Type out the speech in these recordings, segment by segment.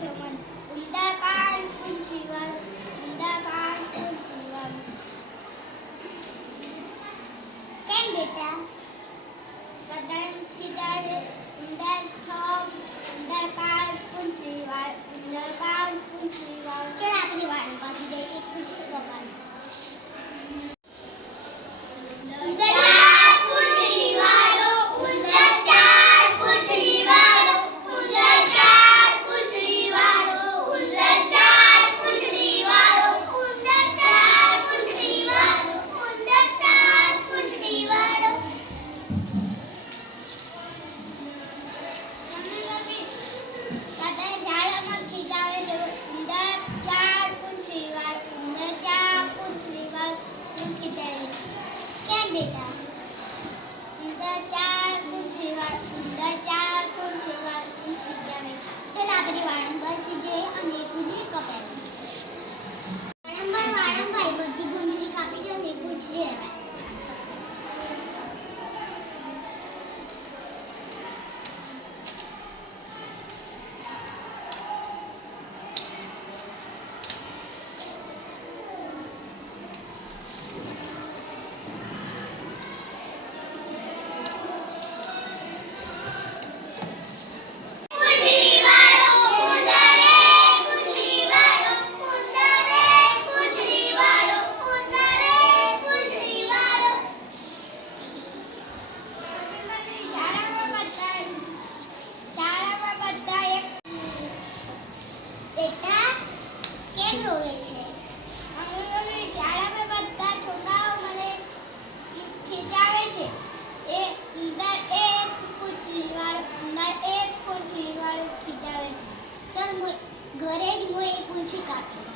છો મન ઊંડા પાન પૂંછીવાર ઊંડા પાન પૂંછીવાર કેમ બેટા બદન ખીજાવે ઊંડા થમ ઊંડા પાન પૂંછીવાર ઊંડા પાન પૂંછીવાર ચાલ આપણી વાણી પાછી દે એક પૂંછી પ્રકાર બેટા ઊંડા ચાર પૂંછીવાર ઊંડા ચાર પૂંછીવાર ખીજાવે ચાલ આપણી વાણી પાછી જઈએ અને પૂંછડી કપાય વાળંભાઈ બધી પૂંછડી કાપી દો ને પૂંછડી લેવાય રોવે છે શાળામાં બધા છોકરાઓ મને ખીજાવે છે એ અંદર એક પૂંછડીવાર ખીજાવે છે ચાલ ઘરે જ હું એક પૂંછી કાપી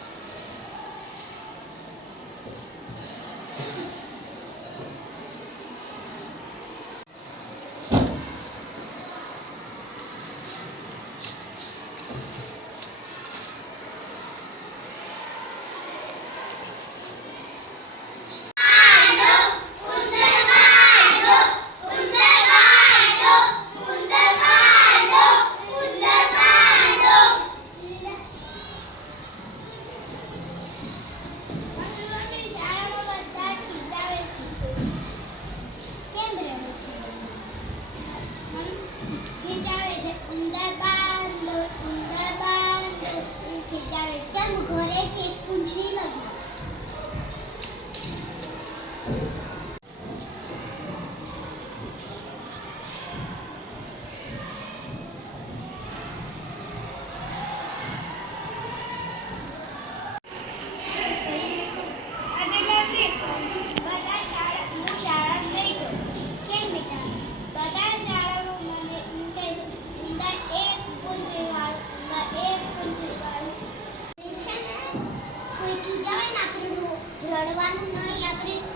ઘરે છે એક પૂંછડી લગાવ રડવાનું નહીં આપણે